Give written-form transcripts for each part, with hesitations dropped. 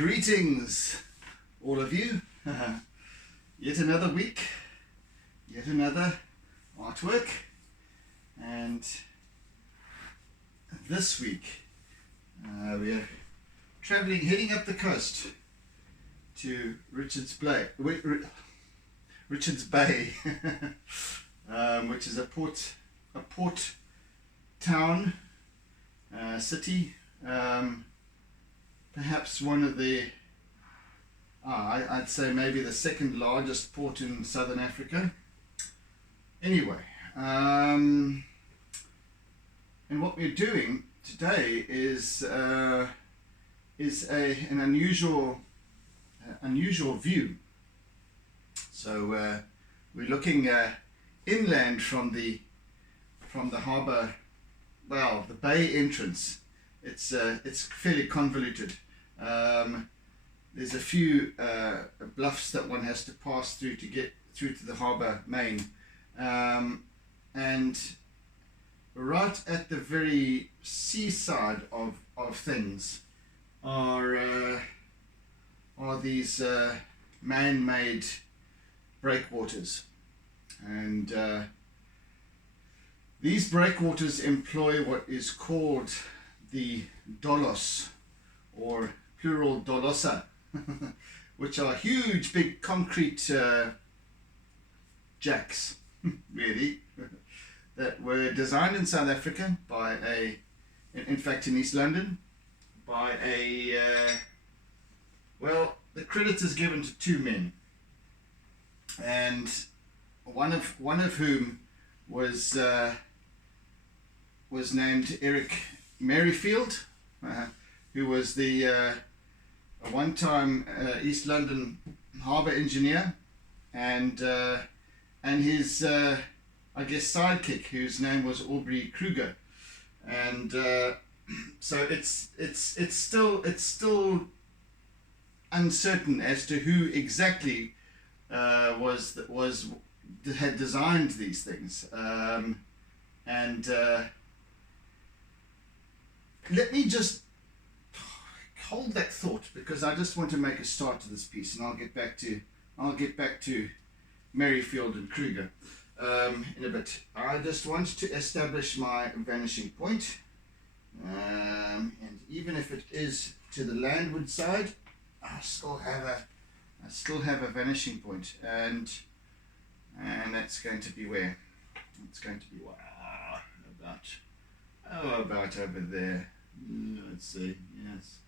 Greetings, all of you. Yet another week, yet another artwork, and this week we are traveling, heading up the coast to Richards Bay, which is a port town, city. Perhaps one of the, I'd say maybe the second largest port in southern Africa. Anyway, and what we're doing today is an unusual view. So we're looking inland from the harbour, well, the bay entrance. It's fairly convoluted. There's a few bluffs that one has to pass through to get through to the harbour main, and right at the very seaside of things are these man-made breakwaters, and these breakwaters employ what is called the Dolos, or plural dolosse, which are huge, big concrete jacks, really, that were designed in South Africa by in fact in East London, by well, the credit is given to two men, and one of whom was named Eric Merrifield, who was the one-time East London harbour engineer, and his I guess sidekick, whose name was Aubrey Kruger, and so it's still uncertain as to who exactly had designed these things, and let me just hold that thought, because I just want to make a start to this piece, and I'll get back to Merrifield and Kruger in a bit. I just want to establish my vanishing point, and even if it is to the landward side, I still have a vanishing point, and that's going to be where? It's going to be about over there. Let's see. Yes,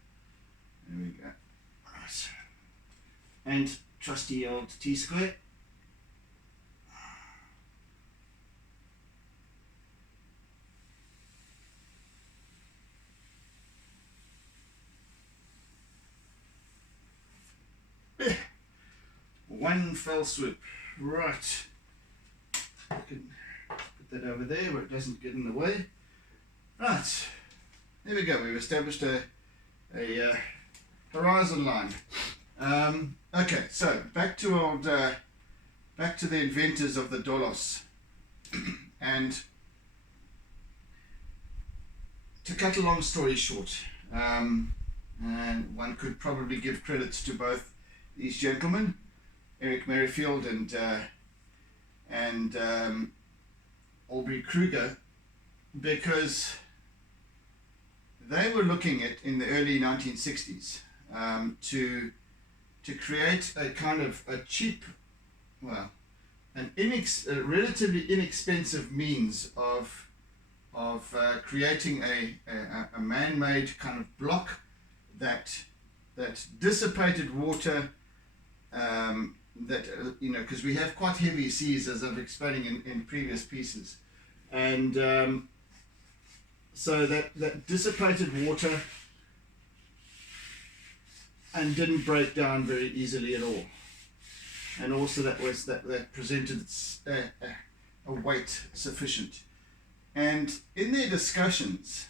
there we go. Right, and trusty old T-square. One fell swoop. Right, I can put that over there where it doesn't get in the way. Right, there we go. We've established a horizon line. Okay, so back to the inventors of the Dolos, and to cut a long story short, and one could probably give credits to both these gentlemen, Eric Merrifield and Aubrey Kruger, because they were looking at, in the early 1960s, to create a kind of a cheap, well, a relatively inexpensive means of creating a man-made kind of block that dissipated water, because we have quite heavy seas, as I've explained in previous pieces, and so that dissipated water and didn't break down very easily at all, and also that presented a weight sufficient. And in their discussions,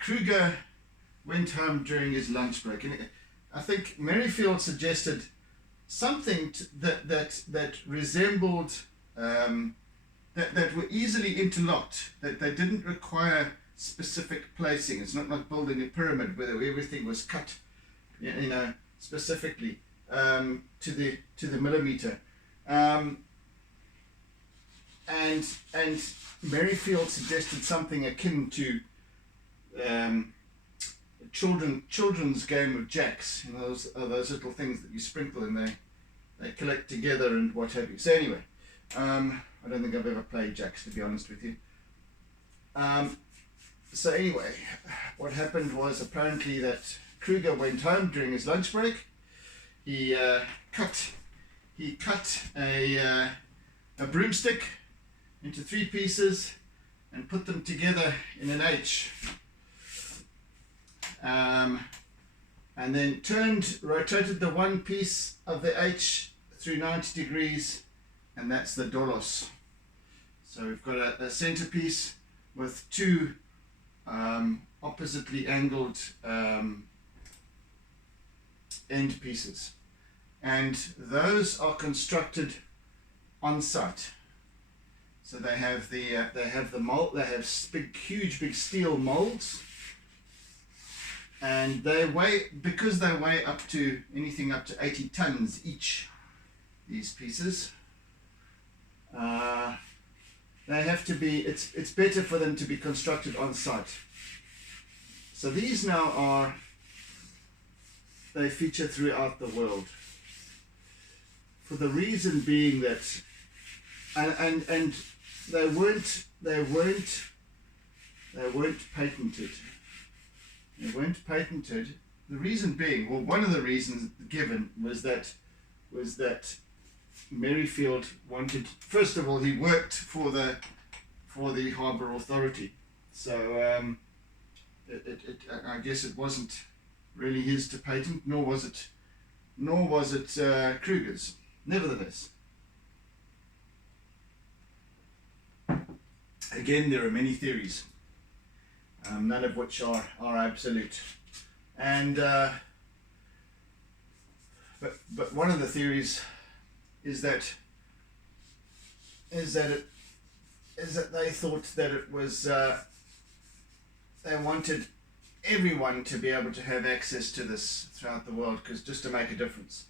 Kruger went home during his lunch break, and I think Merrifield suggested something that resembled, that were easily interlocked, that they didn't require specific placing. It's not like building a pyramid where everything was cut you know, specifically to the millimeter. And Merrifield suggested something akin to children's game of jacks. You know, those little things that you sprinkle and they collect together and what have you. So anyway, I don't think I've ever played jacks, to be honest with you. So anyway, what happened was apparently that Kruger went home during his lunch break. He cut a broomstick into 3 pieces and put them together in an H. And then rotated the one piece of the H through 90 degrees, and that's the Dolos. So we've got a centerpiece with 2 oppositely angled end pieces, and those are constructed on site. So they have the mold. They have huge big steel molds, and they weigh up to anything up to 80 tons each. These pieces, they have to be. It's better for them to be constructed on site. So these now they feature throughout the world, for the reason being that, and they weren't patented. They weren't patented. The reason being, well, one of the reasons given was that Merrifield wanted. First of all, he worked for the harbour authority, so I guess it wasn't really his to patent, nor was it Kruger's. Nevertheless, again, there are many theories, none of which are absolute, and but one of the theories is that they thought that it was they wanted everyone to be able to have access to this throughout the world, because just to make a difference.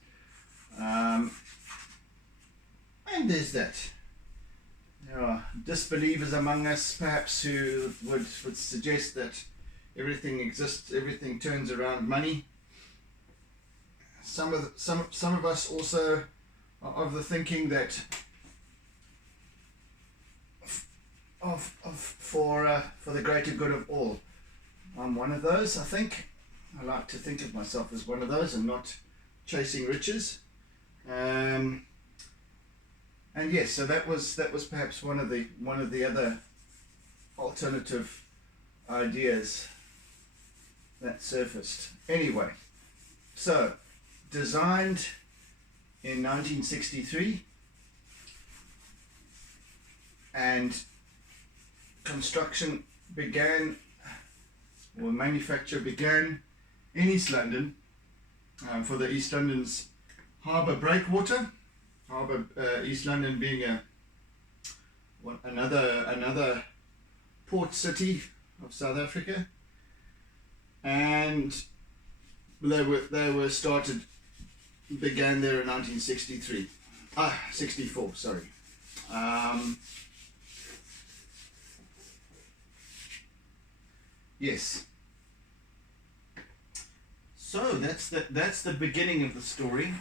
And there's that. There are disbelievers among us, perhaps, who would suggest that everything turns around money. Some of us also are of the thinking that for the greater good of all. I'm one of those, I think. I like to think of myself as one of those and not chasing riches. And yes, so that was perhaps one of the other alternative ideas that surfaced. Anyway, so designed in 1963 and construction began, or manufacture began, in East London, for the East London's harbour Breakwater. East London being another port city of South Africa, and they began there in 1963. 64, sorry. Yes. So that's the beginning of the story.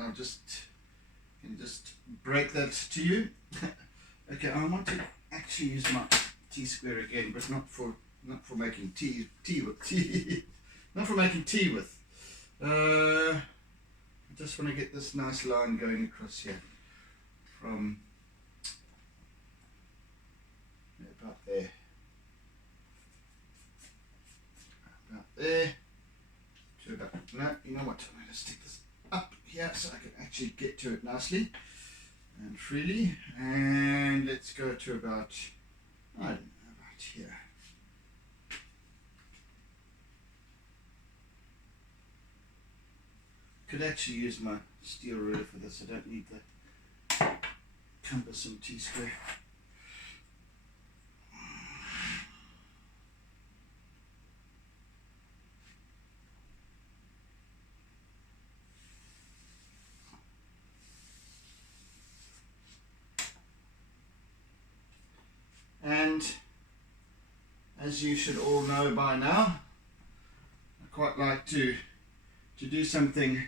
I'll just break that to you. Okay, I want to actually use my T-square again, but not for making tea with. Not for making tea with. I just want to get this nice line going across here from about there. To about, no, you know what, I'm going to stick this up here so I can actually get to it nicely and freely, and let's go to about, I don't know, about here. Could actually use my steel ruler for this. I don't need the cumbersome T-square. And as you should all know by now, I quite like to do something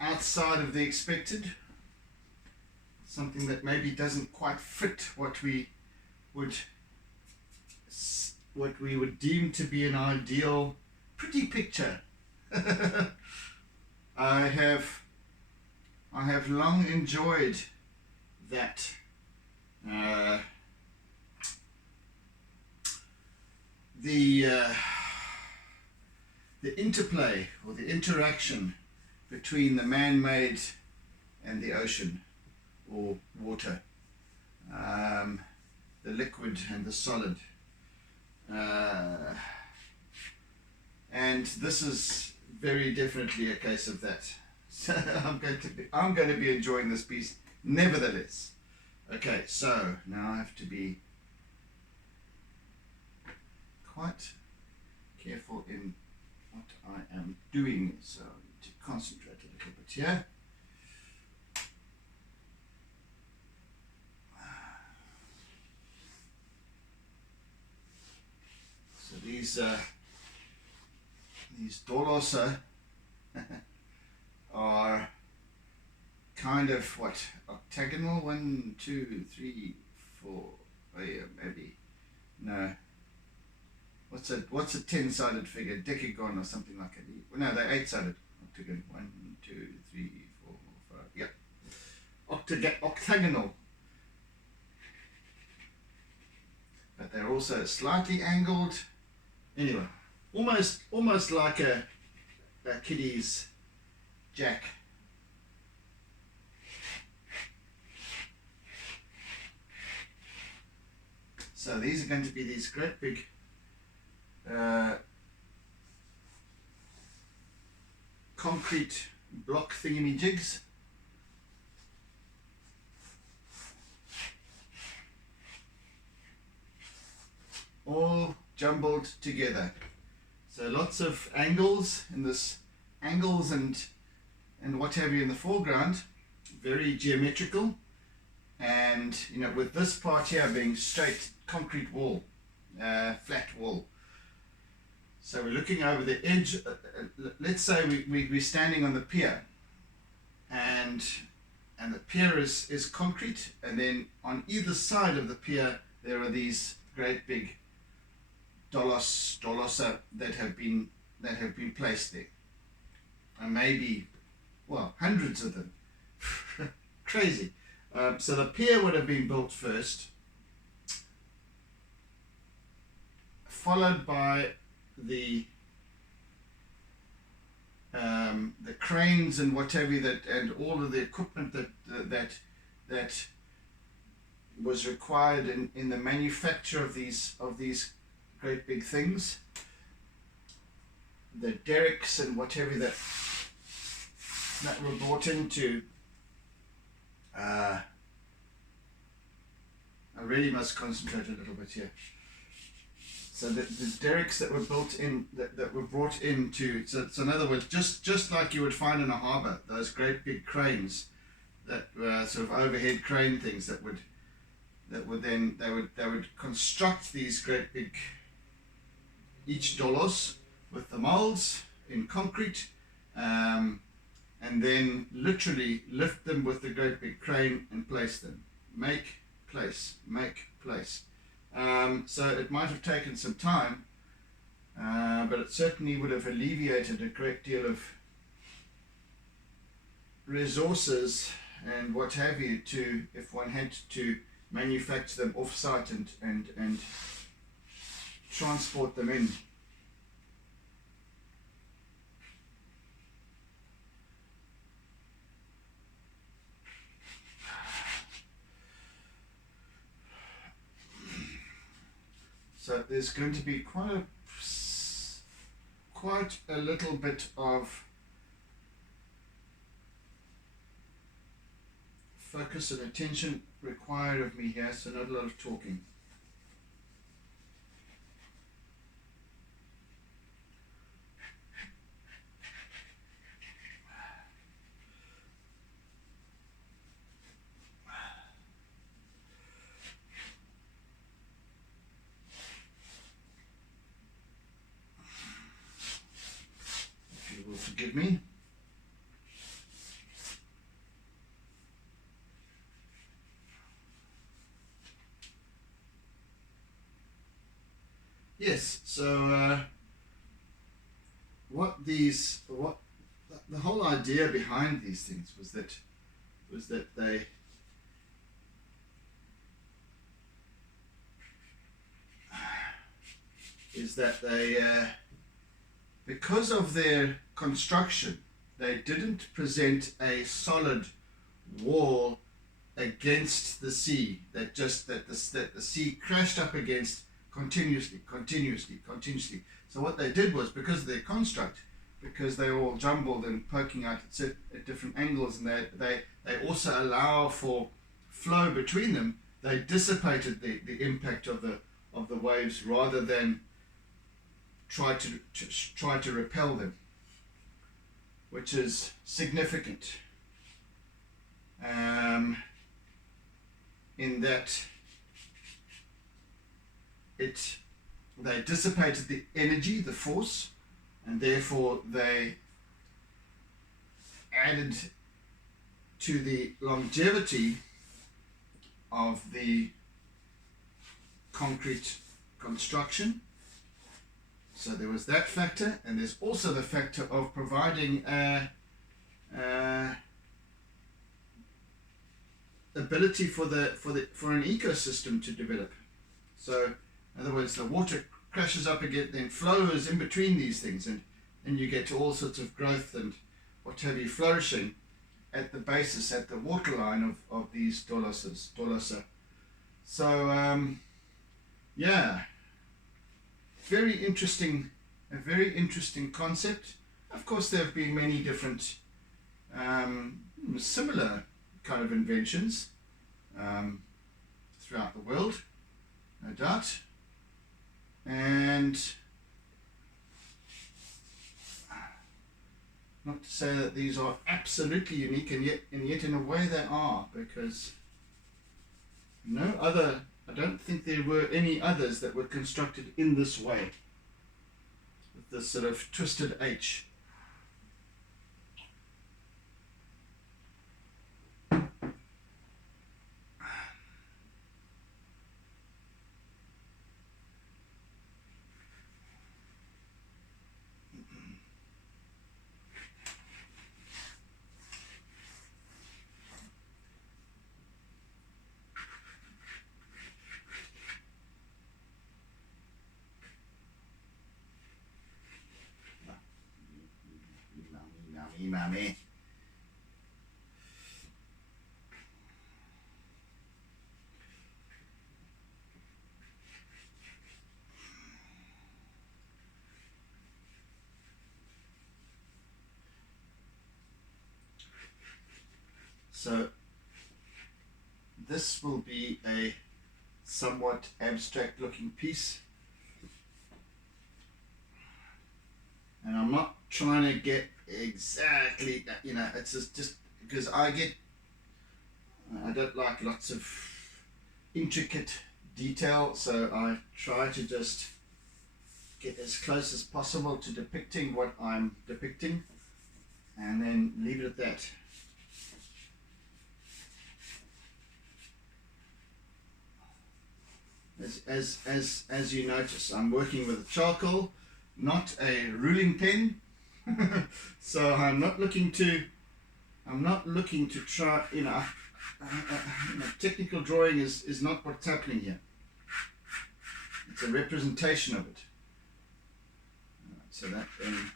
outside of the expected, something that maybe doesn't quite fit what we would deem to be an ideal pretty picture. I have long enjoyed that the interplay or the interaction between the man-made and the ocean or water, the liquid and the solid, and this is very definitely a case of that. So I'm going to be enjoying this piece nevertheless. Okay, so now I have to be quite careful in what I am doing, so I need to concentrate a little bit here. So these dolosse are kind of what, octagonal? 1, 2, 3, 4. Oh yeah, maybe. No. What's a 10-sided figure? Decagon or something like that. No, they're 8-sided. Octagon. 1, 2, 3, 4, 5. Yeah. Octagonal. But they're also slightly angled. Anyway, almost like a kiddie's jack. So these are going to be these great big concrete block thingy-jigs. All jumbled together. So lots of angles in this, angles and what have you in the foreground, very geometrical, and with this part here being straight concrete wall, flat wall. So we're looking over the edge. Let's say we're standing on the pier, and the pier is concrete, and then on either side of the pier there are these great big dolosse that have been placed there, and maybe, well, hundreds of them. Crazy. So the pier would have been built first, followed by the cranes and whatever that, and all of the equipment that was required in the manufacture of these great big things, the derricks and whatever that were brought into. I really must concentrate a little bit here. So the derricks that were built in, that were brought into, so in other words, just like you would find in a harbour, those great big cranes that were sort of overhead crane things that would then they would construct these great big, each dolosse with the molds in concrete, and then literally lift them with the great big crane and place them. Make place. So it might have taken some time, but it certainly would have alleviated a great deal of resources and what have you, to if one had to manufacture them off-site and transport them in. So there's going to be quite a little bit of focus and attention required of me here, so not a lot of talking. Yes. So what the whole idea behind these things was that they because of their construction, they didn't present a solid wall against the sea that the sea crashed up against continuously. So what they did was, because of their construct, because they're all jumbled and poking out at different angles, and they also allow for flow between them, they dissipated the impact of the waves rather than try to repel them, which is significant. In that they dissipated the energy, the force, and therefore they added to the longevity of the concrete construction. So there was that factor, and there's also the factor of providing ability for an ecosystem to develop. So in other words, the water crashes up again, then flows in between these things, and you get to all sorts of growth and what have you flourishing at the basis, at the waterline of these dolosse. So yeah, a very interesting concept. Of course, there have been many different similar kind of inventions throughout the world, no doubt. And not to say that these are absolutely unique, and yet in a way they are, because I don't think there were any others that were constructed in this way, with this sort of twisted H. Mommy. So this will be a somewhat abstract looking piece, and I'm not trying to get exactly, it's just because I don't like lots of intricate detail, so I try to just get as close as possible to depicting what I'm depicting, and then leave it at that. As you notice, I'm working with a charcoal, not a ruling pen. So I'm not looking to try, technical drawing is not what's happening here. It's a representation of it. So that then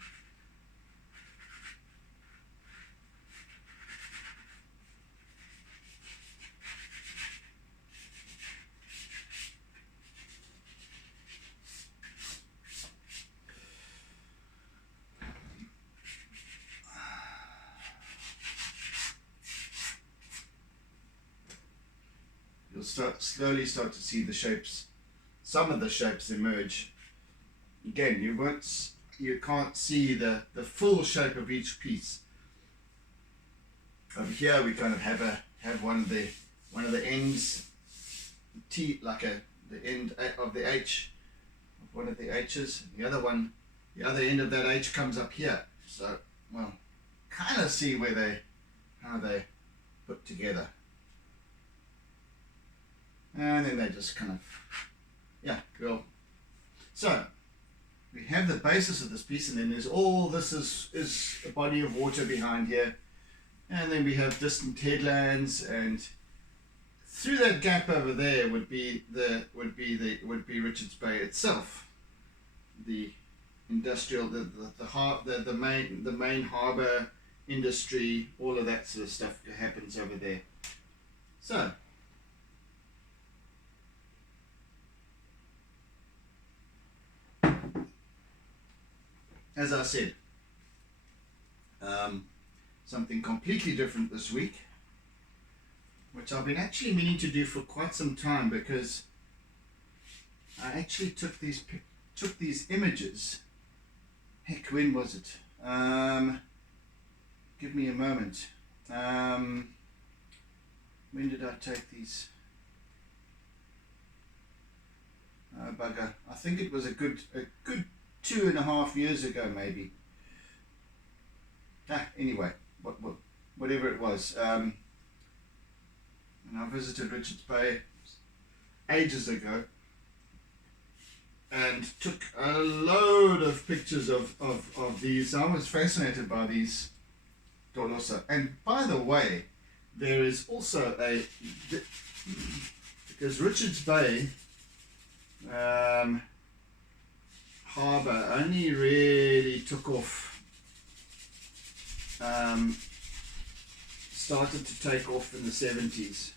you'll slowly start to see the shapes, some of the shapes emerge. Again, you can't see the full shape of each piece. Over here we kind of have one of the ends, T, like the end of the H, of one of the H's. The other end of that H comes up here. So, well, kind of see how they put together. And then they just kind of, yeah, well, So we have the basis of this piece, and then there's all this is a body of water behind here, and then we have distant headlands, and through that gap over there would be Richards Bay itself, the industrial, the main harbour industry, all of that sort of stuff happens over there. So as I said, something completely different this week, which I've been actually meaning to do for quite some time, because I actually took these images. Heck, when was it? Give me a moment. When did I take these? Bugger. I think it was a good 2.5 years ago, maybe. Anyway, whatever it was. And I visited Richards Bay ages ago and took a load of pictures of these. I was fascinated by these dolosse. And by the way, there is also because Richards Bay harbour only really took off, started to take off in the 70s.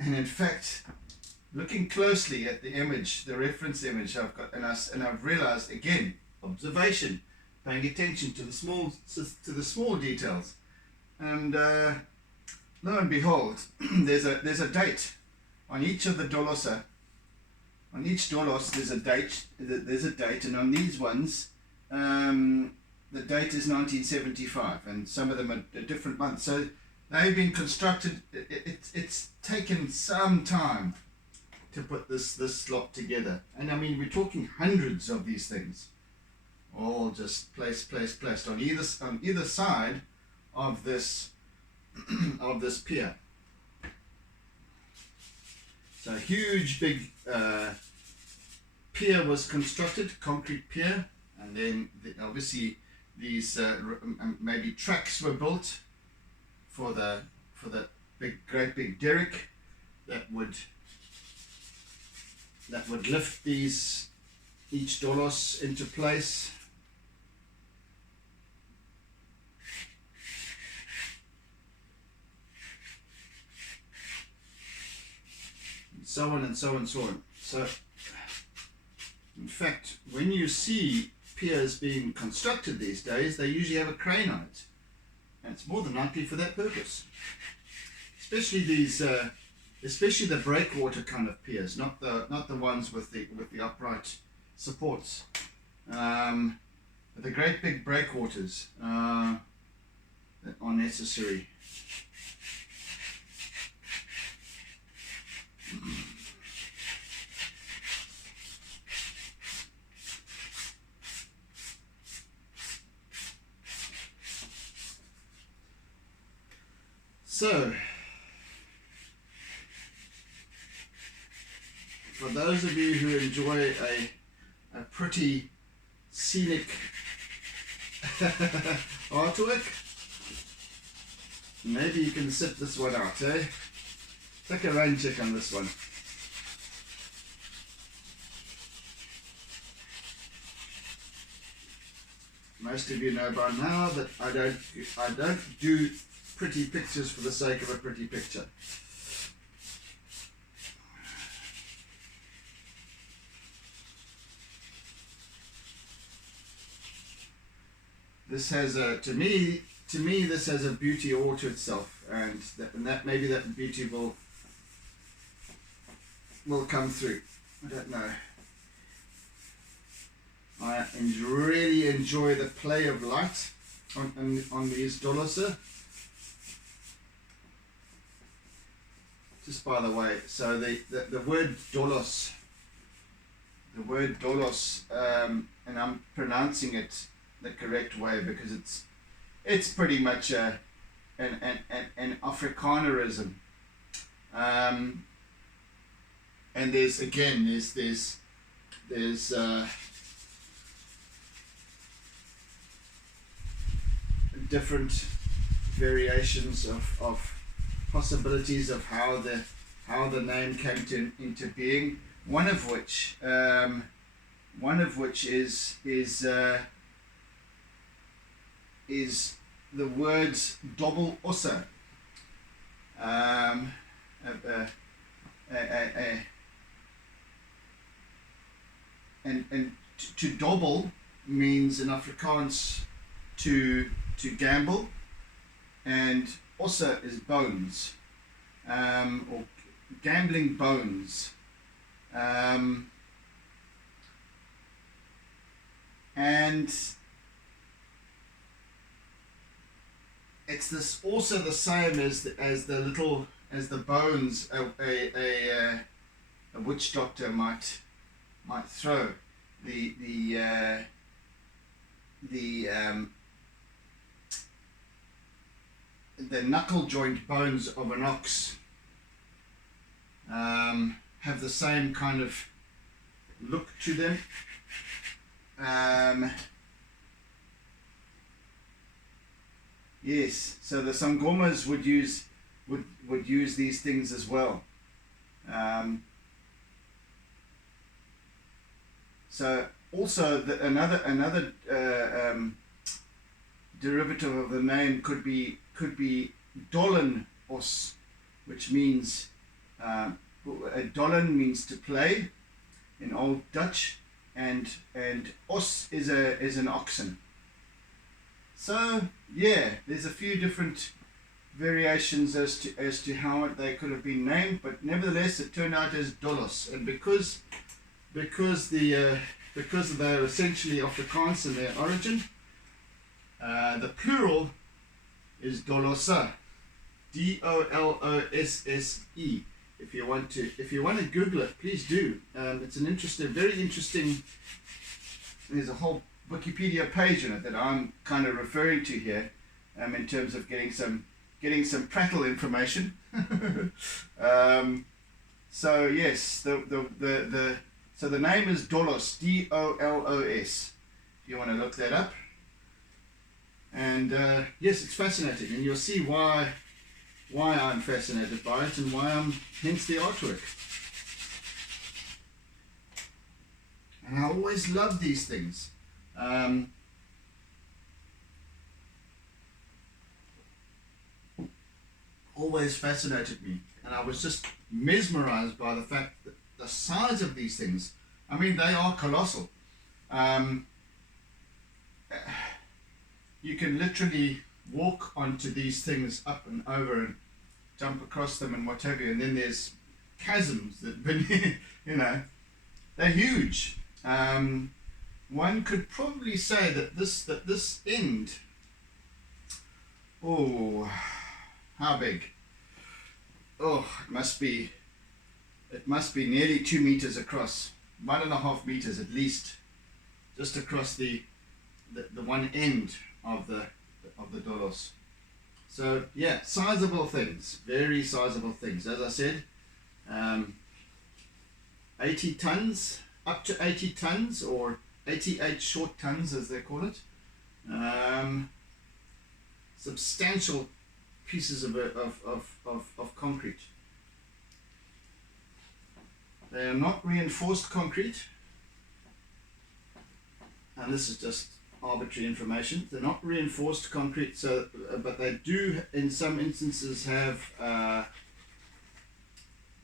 And in fact, looking closely at the image, the reference image I've got, and I've realized again, observation, paying attention to the small details, and lo and behold, there's a date on each of the dolosse. On each dolosse, there's a date. And on these ones, the date is 1975, and some of them are different months. So they've been constructed. It's taken some time to put this lot together, and I mean, we're talking hundreds of these things, all just placed on either side of this of this pier. So a huge big pier was constructed, concrete pier, and then obviously these maybe tracks were built for the great big derrick that would lift each dolosse into place. So on and so on and so on. So, in fact, when you see piers being constructed these days, they usually have a crane on it, and it's more than likely for that purpose. Especially these, especially the breakwater kind of piers, not the ones with the upright supports. The great big breakwaters that are necessary. So, for those of you who enjoy a pretty scenic artwork, maybe you can sit this one out, eh? Take a rain check on this one. Most of you know by now that I don't do pretty pictures for the sake of a pretty picture. This has to me this has a beauty all to itself, and that maybe that beauty will come through. I don't know. I really enjoy the play of light on these dolosse. Just by the way, so the word dolos, and I'm pronouncing it the correct way because it's pretty much an Afrikanerism, and there's there's different variations of possibilities of how the name came into being. One of which is the words dolosse. And to dobble means in Afrikaans to gamble, and osse is bones, or gambling bones, and it's this also the same as the bones a witch doctor might throw, the knuckle joint bones of an ox have the same kind of look to them. Yes, so the Sangomas would use these things as well. So also another derivative of the name could be dollos, which means a dollen means to play in Old Dutch, and os is an oxen. So yeah, there's a few different variations as to how they could have been named, but nevertheless it turned out as Dolos, and because they're essentially Afrikaans in their origin, the plural is dolosse, D-O-L-O-S-S-E. If you want to Google it, please do. It's an very interesting. There's a whole Wikipedia page in it that I'm kind of referring to here, in terms of getting some prattle information. So yes, so the name is Dolos, D-O-L-O-S. If you want to look that up. And yes, it's fascinating, and you'll see why I'm fascinated by it, and why hence the artwork. And I always love these things. Always fascinated me, and I was just mesmerized by the fact that the size of these things, I mean, they are colossal. You can literally walk onto these things up and over and jump across them and what have you, and then there's chasms that they're huge. One could probably say that this end, oh, how big? Oh, it must be nearly 2 meters across, 1.5 meters at least, just across the one end of the Dolos. So yeah, sizable things, very sizable things. As I said, 80 tons, up to 80 tons, or 88 short tons as they call it. Substantial pieces of concrete. They are not reinforced concrete, and this is just arbitrary information. They're not reinforced concrete, so but they do in some instances have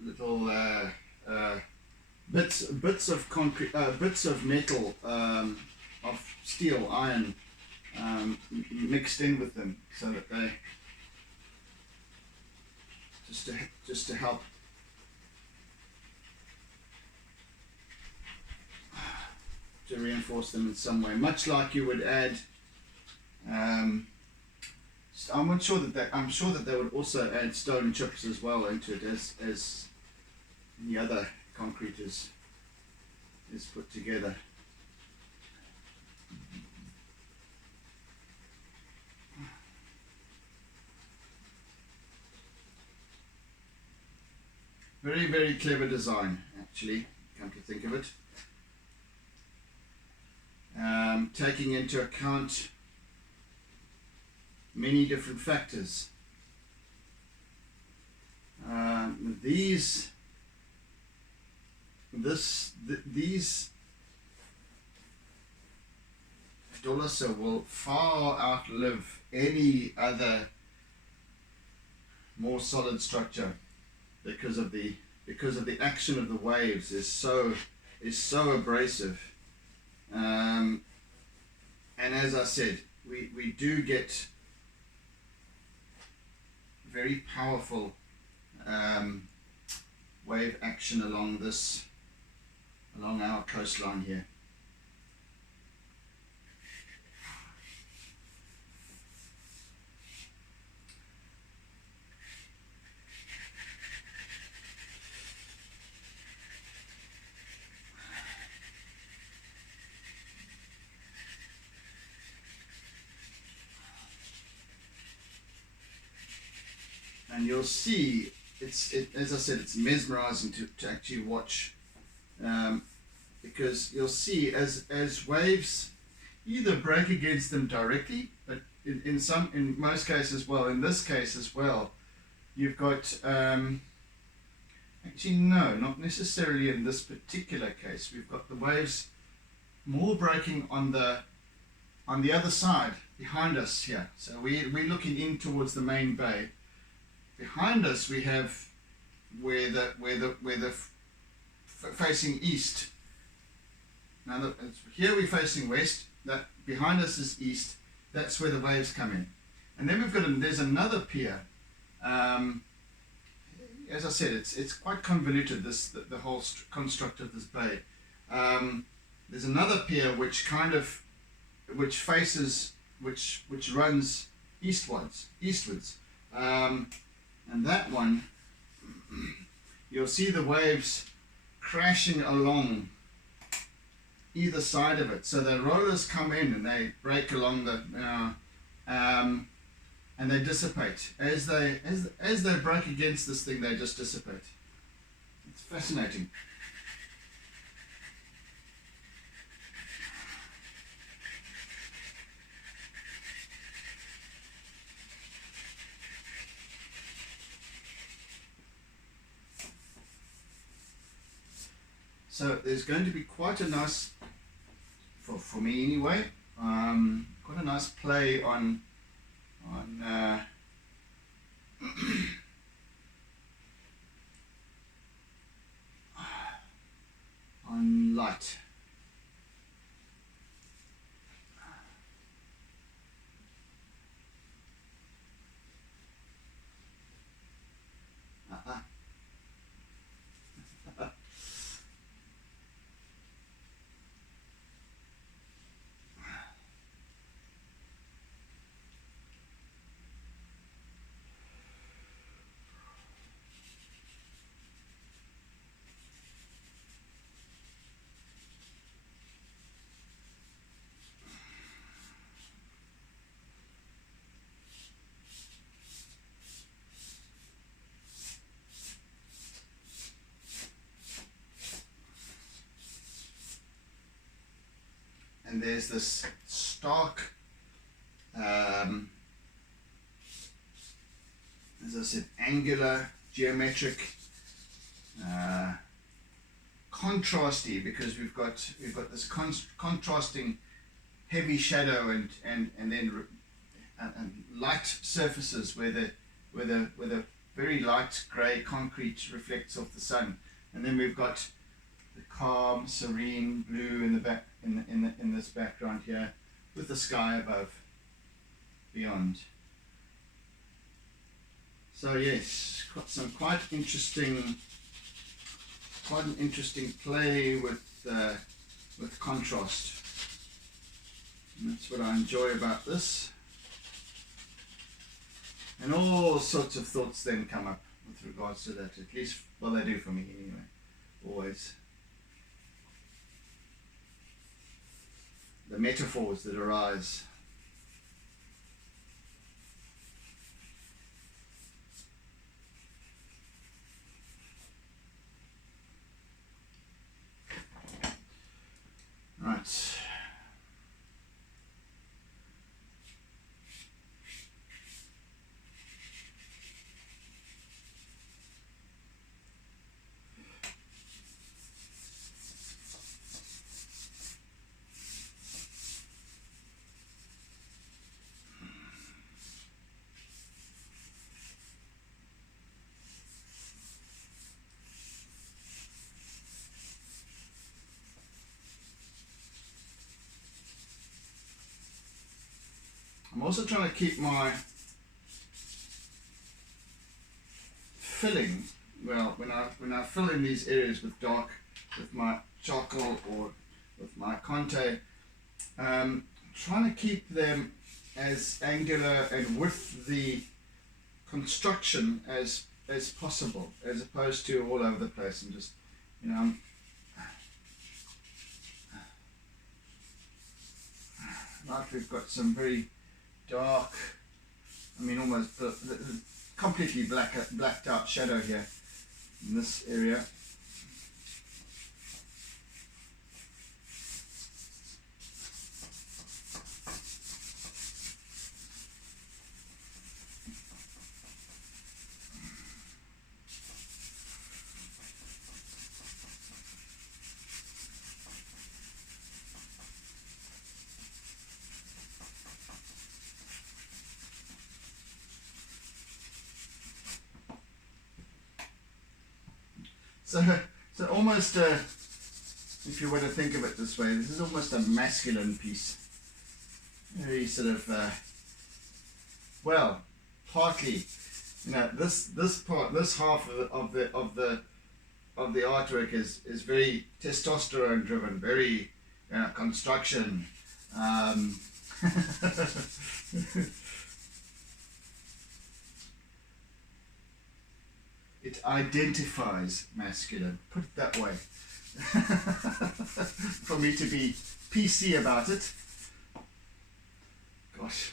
little bits of concrete, bits of metal, of steel, iron, mixed in with them, so that they just to help to reinforce them in some way, much like you would add. I'm sure that they would also add stone chips as well into it, as the other concrete is put together. Very, very clever design, actually, come to think of it. taking into account many different factors. These dolosse will far outlive any other more solid structure because of the action of the waves is so abrasive. And as I said, we do get very powerful wave action along our coastline here. And you'll see, as I said, it's mesmerizing to actually watch, because you'll see as waves either break against them directly, but in most cases, well, in this case as well, you've got actually no, not necessarily in this particular case. We've got the waves more breaking on the other side behind us here. So we're looking in towards the main bay. Behind us we have where the facing east. Now here we're facing west. That behind us is east. That's where the waves come in. And then there's another pier. As I said, it's quite convoluted, the whole construct of this bay. There's another pier which runs eastwards. And that one, you'll see the waves crashing along either side of it. So the rollers come in and they break along and they dissipate. As they break against this thing, they just dissipate. It's fascinating. So there's going to be quite a nice, for me anyway, quite a nice play on light. And there's this stark, as I said, angular, geometric, contrasty, because we've got this contrasting heavy shadow and then light surfaces where the very light grey concrete reflects off the sun, and then we've got the calm, serene blue in the back in this background here, with the sky above, beyond. So yes, got some quite an interesting play with contrast, and that's what I enjoy about this. And all sorts of thoughts then come up with regards to that. At least, well, they do for me anyway. Always. The metaphors that arise. Right. also trying to keep my filling, well, when I fill in these areas with dark, with my charcoal or with my Conte, trying to keep them as angular and with the construction as possible, as opposed to all over the place and just, you know, like we've got some very dark, I mean almost the completely blacked out shadow here in this area. So almost, if you were to think of it this way, this is almost a masculine piece. Very sort of, well, partly, you know, this part, this half of the artwork is very testosterone driven, very construction. It identifies masculine, put it that way. For me to be PC about it. Gosh.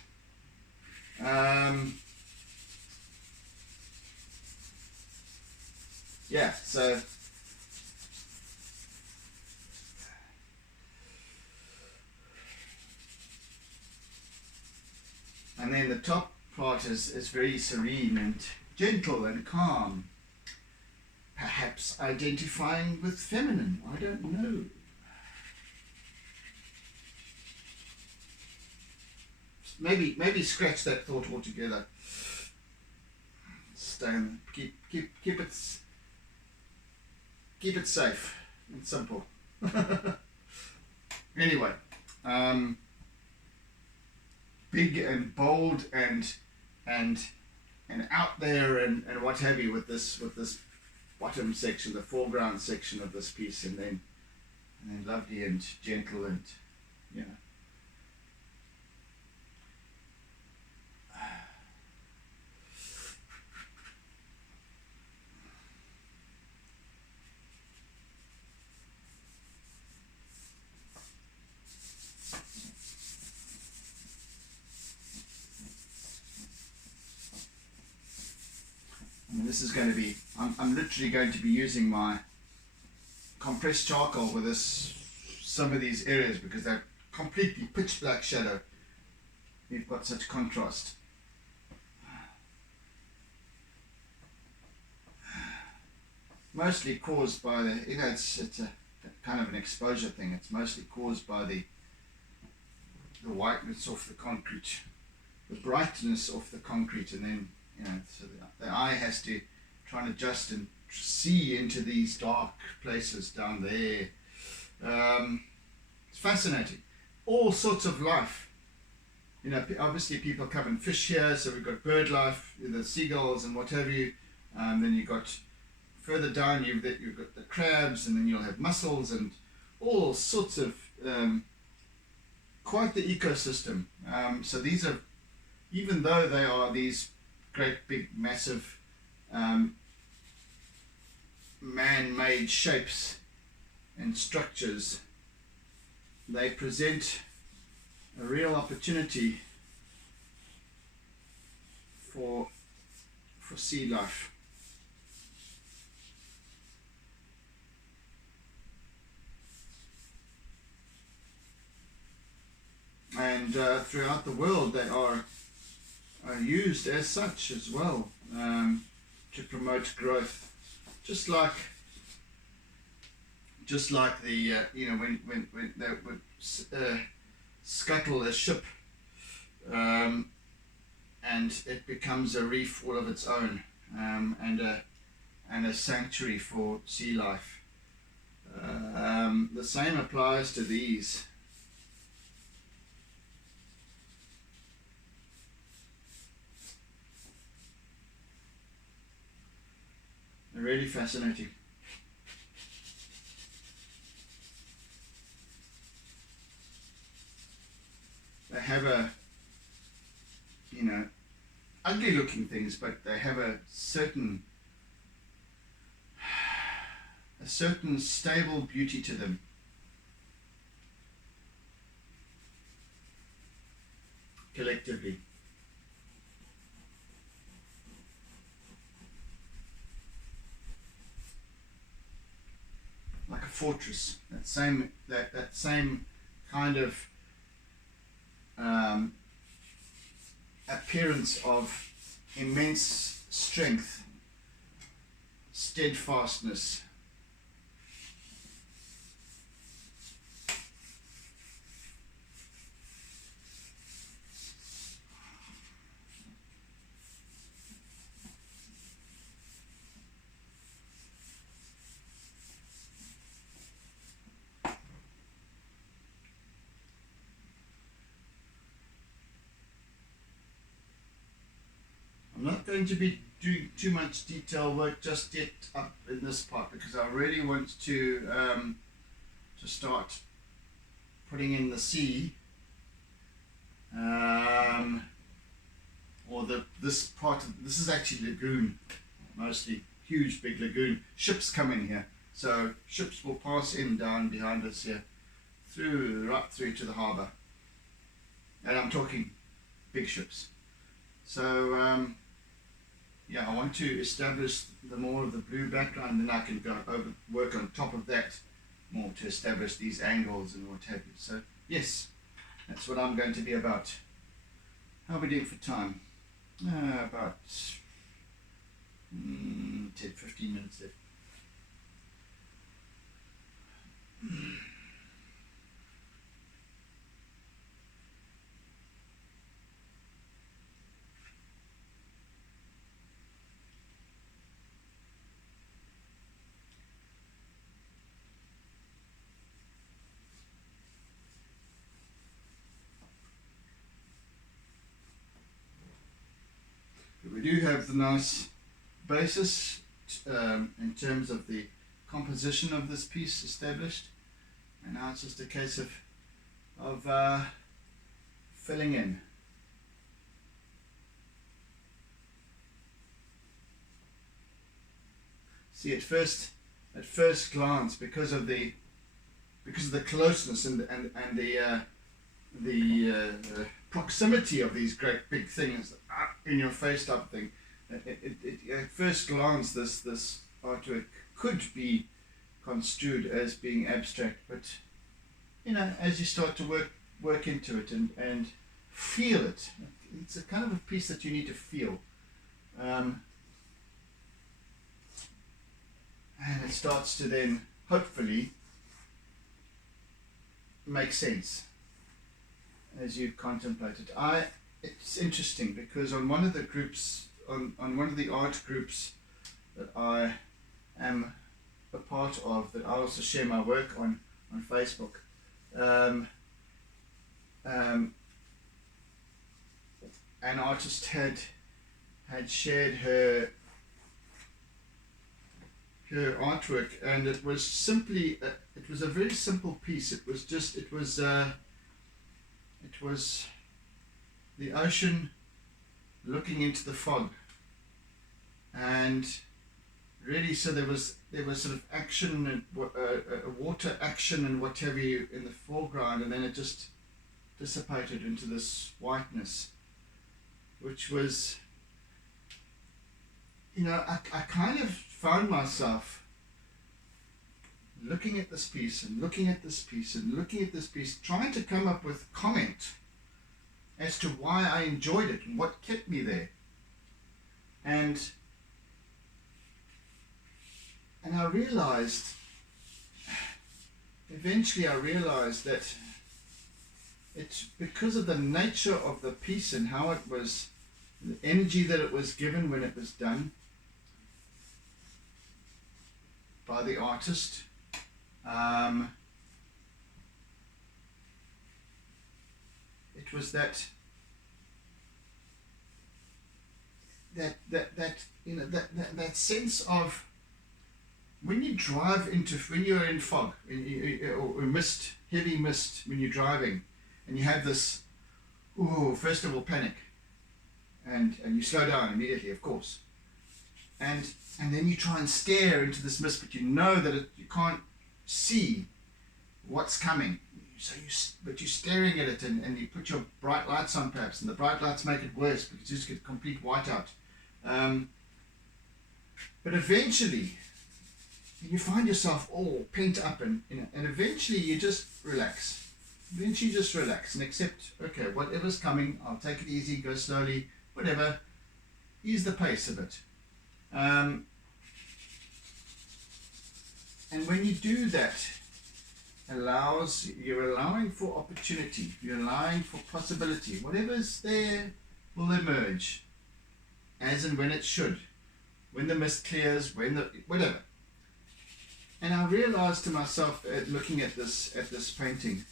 Yeah, so and then the top part is very serene and gentle and calm. Perhaps identifying with feminine, I don't know. Maybe scratch that thought altogether. Keep it safe and simple. Anyway, big and bold and out there and what have you with this bottom section, the foreground section of this piece, and then lovely and gentle and this is going to be, I'm literally going to be using my compressed charcoal with some of these areas because they're completely pitch black shadow. We've got such contrast. Mostly caused by the, it's a kind of an exposure thing. It's mostly caused by the whiteness off the concrete, the brightness off the concrete, and then so the eye has to try and adjust and see into these dark places down there. It's fascinating. All sorts of life. Obviously people come and fish here, so we've got bird life, the seagulls and what have you. Then you've got further down, you've got the crabs, and then you'll have mussels and all sorts of quite the ecosystem. So these are, even though they are these great big massive man-made shapes and structures, they present a real opportunity for sea life. And throughout the world they are used as such as well, to promote growth, just like the when they would scuttle a ship, and it becomes a reef all of its own, and a sanctuary for sea life. The same applies to these. really fascinating. They have ugly looking things, but they have a certain stable beauty to them. Collectively. Like a fortress. That same kind of appearance of immense strength, steadfastness. I'm not going to be doing too much detail work just yet up in this part, because I really want to start putting in the sea, or this part of this is actually lagoon, mostly huge big lagoon. Ships come in here, so ships will pass in down behind us here, right through to the harbour, and I'm talking big ships. So yeah, I want to establish the more of the blue background, then I can go work on top of that more to establish these angles and what have you. So yes, that's what I'm going to be about. How are we doing for time? About 10-15 minutes left. We do have the nice basis in terms of the composition of this piece established, and now it's just a case of filling in. See, at first glance, because of the closeness and the proximity of these great big things in your face type thing, at first glance this artwork could be construed as being abstract, but as you start to work into it and feel it, it's a kind of a piece that you need to feel, and it starts to then hopefully make sense as you contemplate it. It's interesting because on one of the groups, on one of the art groups that I am a part of, that I also share my work on Facebook, an artist had shared her artwork, and it was simply it was a very simple piece. It was the ocean looking into the fog, and really, so there was sort of action and water action and what have you in the foreground, and then it just dissipated into this whiteness, which was, I kind of found myself looking at this piece and looking at this piece and looking at this piece, trying to come up with comment as to why I enjoyed it and what kept me there. And I realized, eventually I realized that it's because of the nature of the piece and how it was, the energy that it was given when it was done by the artist. It was that sense of when you drive when you're in fog or mist, heavy mist, when you're driving, and you have this, first of all, panic, and you slow down immediately, of course, and then you try and stare into this mist, but you know that you can't see what's coming. But you're staring at it, and you put your bright lights on perhaps, and the bright lights make it worse because you just get complete whiteout. But eventually, you find yourself all pent up, and eventually you just relax. Eventually you just relax and accept, okay, whatever's coming, I'll take it easy, go slowly, whatever. Ease the pace a bit. And when you do that, you're allowing for opportunity, you're allowing for possibility. Whatever's there will emerge, as and when it should, when the mist clears, whatever. And I realized to myself, looking at this painting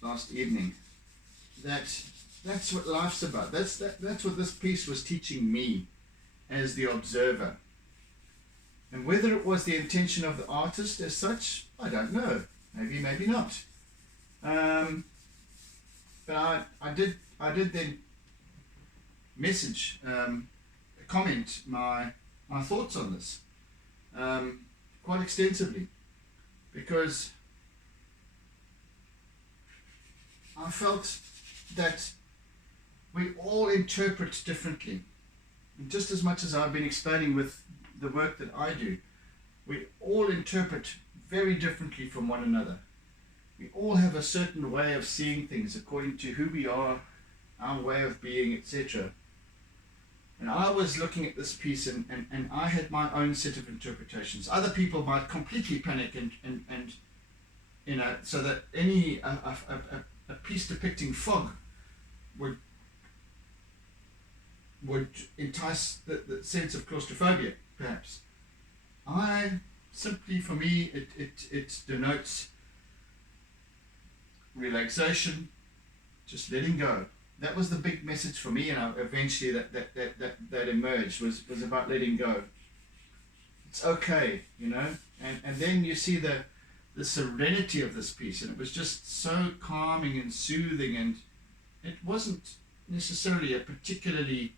last evening, that's what life's about. That's what this piece was teaching me as the observer. And whether it was the intention of the artist as such, I don't know. Maybe not. But I did then comment my thoughts on this quite extensively, because I felt that we all interpret differently. And just as much as I've been explaining with the work that I do, we all interpret very differently from one another. We all have a certain way of seeing things according to who we are, our way of being, etc. And I was looking at this piece, and I had my own set of interpretations. Other people might completely panic and so that a piece depicting fog would entice the sense of claustrophobia, perhaps. For me, it denotes relaxation, just letting go. That was the big message for me, and eventually that emerged was about letting go. It's okay, and then you see the serenity of this piece, and it was just so calming and soothing, and it wasn't necessarily a particularly,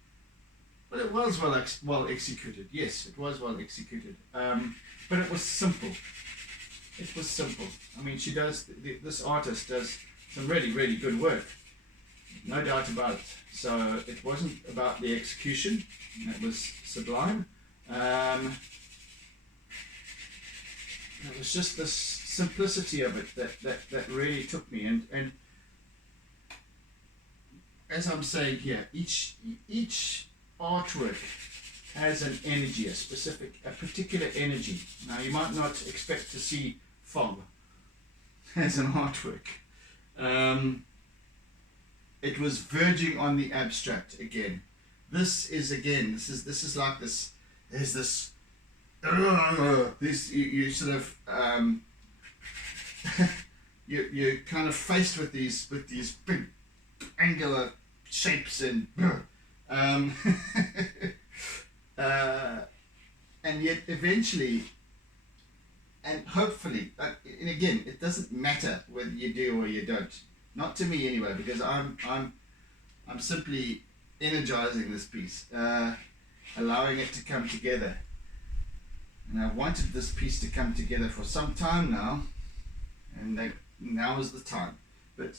well, it was well executed. Yes, it was well executed, but it was simple. It was simple. I mean, this artist does some really, really good work. No doubt about it. So it wasn't about the execution. It was sublime. It was just this simplicity of it that really took me. And as I'm saying here, each artwork has an energy, a particular energy. Now, you might not expect to see fog as an artwork. It was verging on the abstract again. This is like this. There's this. You sort of you're kind of faced with these big angular shapes and and yet eventually and hopefully, and again, it doesn't matter whether you do or you don't. Not to me anyway, because I'm simply energizing this piece, allowing it to come together. And I've wanted this piece to come together for some time now, and now is the time. But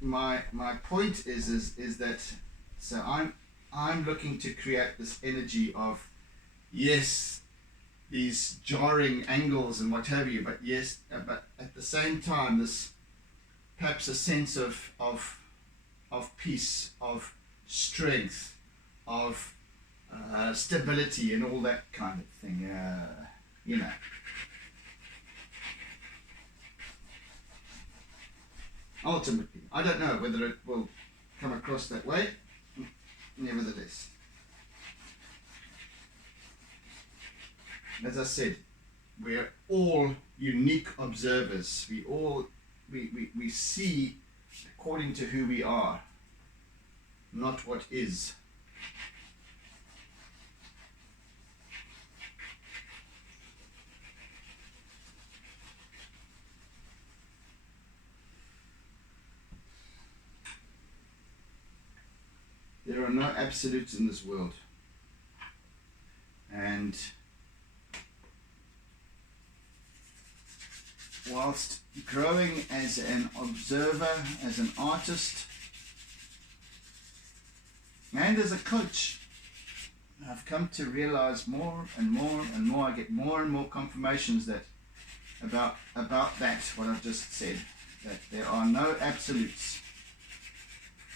my point is that, so I'm looking to create this energy of, yes, these jarring angles and what have you, but yes, but at the same time, this perhaps a sense of peace, of strength, of stability, and all that kind of thing. Ultimately, I don't know whether it will come across that way. Nevertheless, as I said, we are all unique observers. We see according to who we are, not what is. There are no absolutes in this world. And whilst growing as an observer, as an artist, and as a coach, I've come to realize more and more and more. I get more and more confirmations that about that, what I've just said, that there are no absolutes.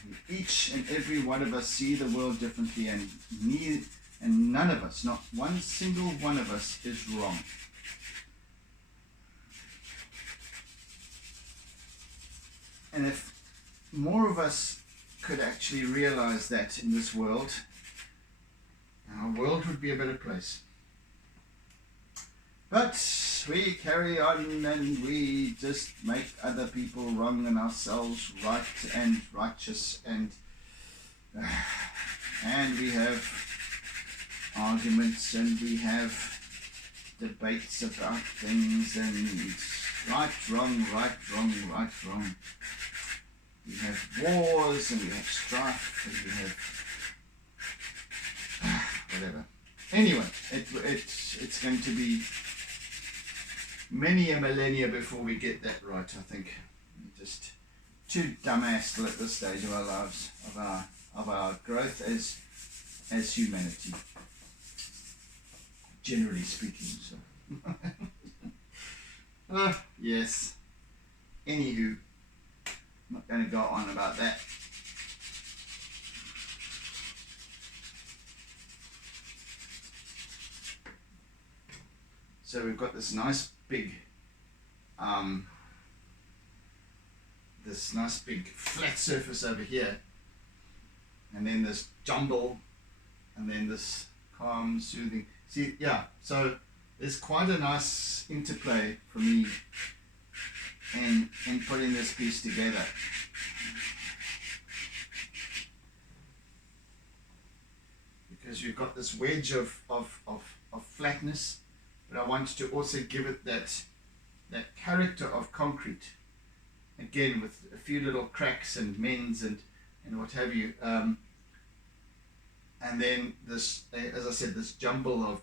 And each and every one of us see the world differently, and none of us, not one single one of us, is wrong. And if more of us could actually realize that in this world, our world would be a better place. But we carry on and we just make other people wrong and ourselves right and righteous, and we have arguments and we have debates about things, and right, wrong, right, wrong, right, wrong. We have wars and we have strife and we have whatever. Anyway, it's going to be many a millennia before we get that right, I think. We're just too dumbass still at this stage of our lives, of our growth as humanity, generally speaking. So, yes. Anywho, I'm not going to go on about that. So we've got this nice big flat surface over here, and then this jumble, and then this calm, soothing. See, yeah, so there's quite a nice interplay for me in putting this piece together. Because you've got this wedge of flatness, but I want to also give it that character of concrete, again with a few little cracks and mends and what have you, and then this, as I said, this jumble of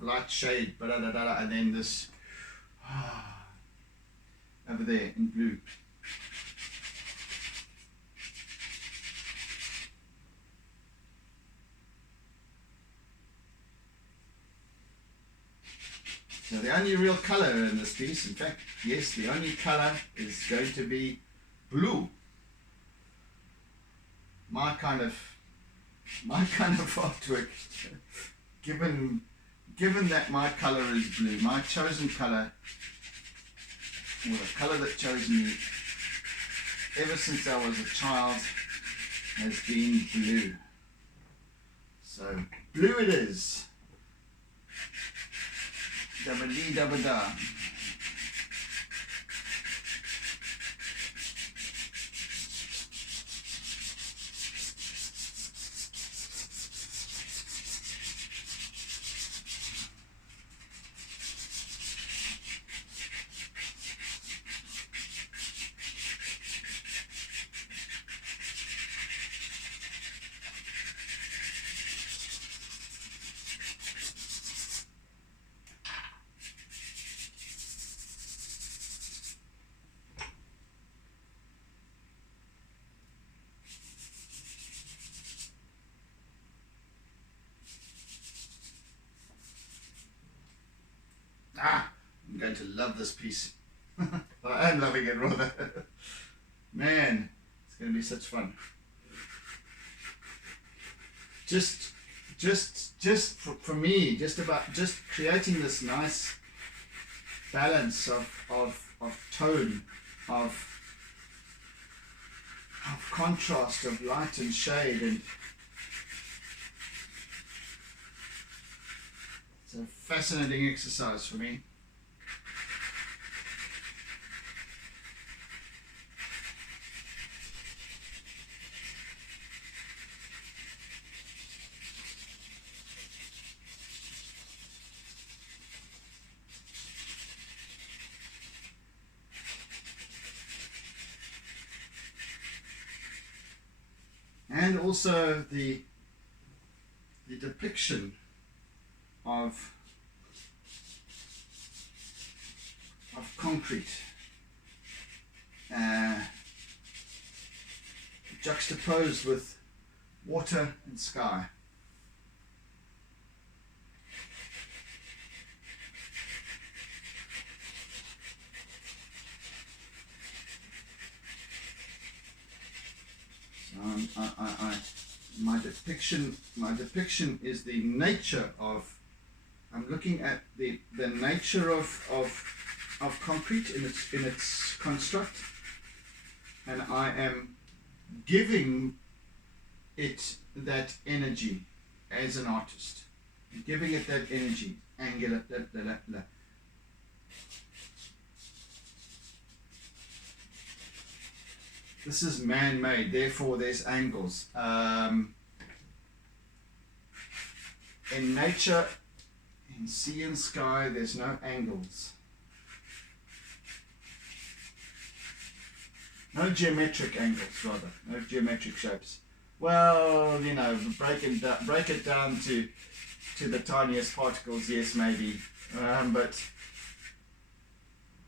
light shade, and then this over there in blue. So the only real color in this piece, in fact, yes, the only color is going to be blue. My kind of artwork, given that my color is blue, my chosen color, or the color that chose me ever since I was a child, has been blue. So blue it is. Dabba dee dabba da. I'm going to love this piece. I am loving it, rather. Man, it's going to be such fun. Just for me, just creating this nice balance of tone, of contrast, of light and shade, and it's a fascinating exercise for me. and also the depiction of concrete juxtaposed with water and sky. My depiction is the nature of. I'm looking at the nature of concrete in its construct, and I am giving it that energy as an artist, giving it that energy, angular. This is man-made, therefore there's angles. In nature, in sea and sky, there's no angles. No geometric angles, rather. No geometric shapes. Well, you know, break it down to the tiniest particles, yes, maybe. But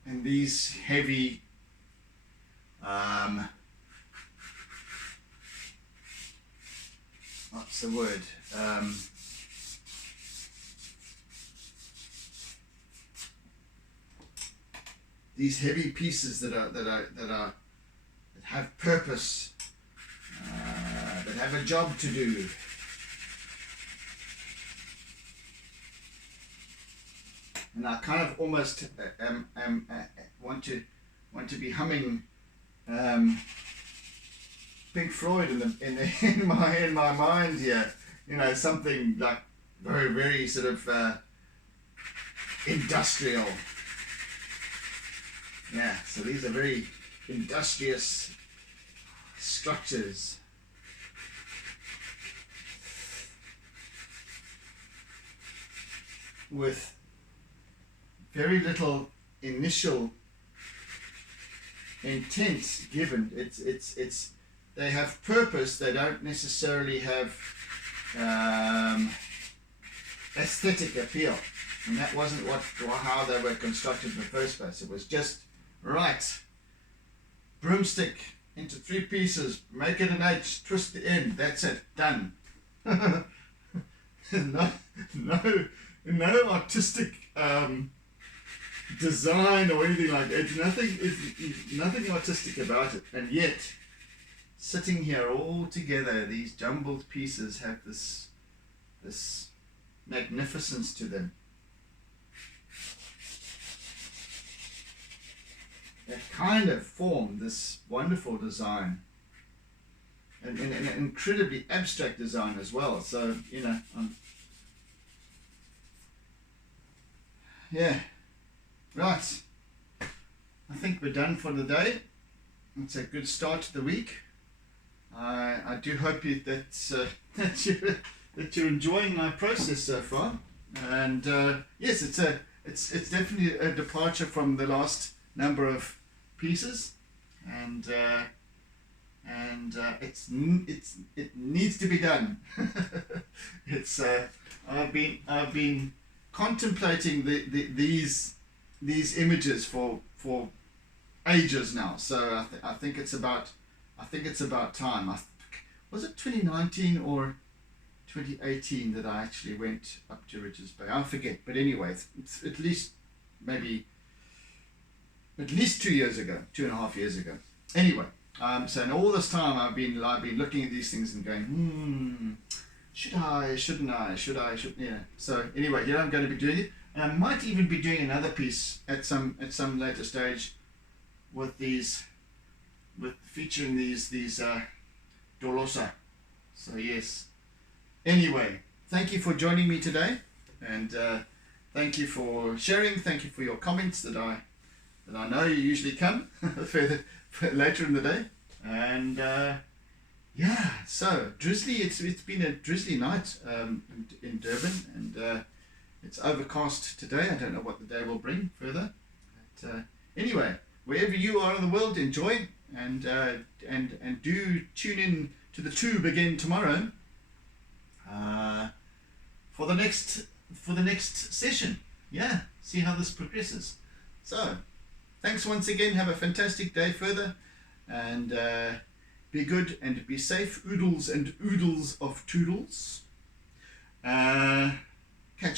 in these heavy what's the word? These heavy pieces that have purpose, that have a job to do. And I kind of almost want to be humming Pink Floyd in my mind here. You know, something like very, very sort of industrial. Yeah, so these are very industrious structures. With very little initial intent given. It's they have purpose. They don't necessarily have aesthetic appeal, and that wasn't how they were constructed in the first place. It was just right. Broomstick into 3 pieces, make it an H, twist the end. That's it, done. No artistic design or anything like that. Nothing artistic about it, and yet sitting here all together, these jumbled pieces have this magnificence to them. That kind of form this wonderful design, and an incredibly abstract design as well. So, you know, yeah, right. I think we're done for the day. It's a good start to the week. I do hope that you're enjoying my process so far. And yes, it's definitely a departure from the last number of pieces, and it needs to be done. I've been contemplating these images for ages now. So I think it's about time. Was it 2019 or 2018 that I actually went up to Richards Bay? I forget, but anyway, it's at least 2 years ago, 2.5 years ago. Anyway, so in all this time I've been looking at these things and going, should I, shouldn't I, yeah. So anyway, here I'm going to be doing it, and I might even be doing another piece at some later stage with featuring these dolosse. So yes. Anyway, thank you for joining me today, and thank you for sharing. Thank you for your comments that I know you usually come further later in the day. And yeah, so drizzly. It's been a drizzly night in Durban, and it's overcast today. I don't know what the day will bring further. But anyway, wherever you are in the world, enjoy, and do tune in to the tube again tomorrow for the next session. Yeah, see how this progresses. So, thanks once again. Have a fantastic day further, and be good and be safe. Oodles and oodles of toodles. Catch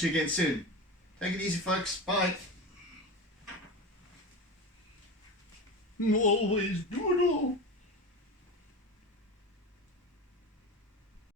you again soon. Take it easy, folks. Bye. Always doodle.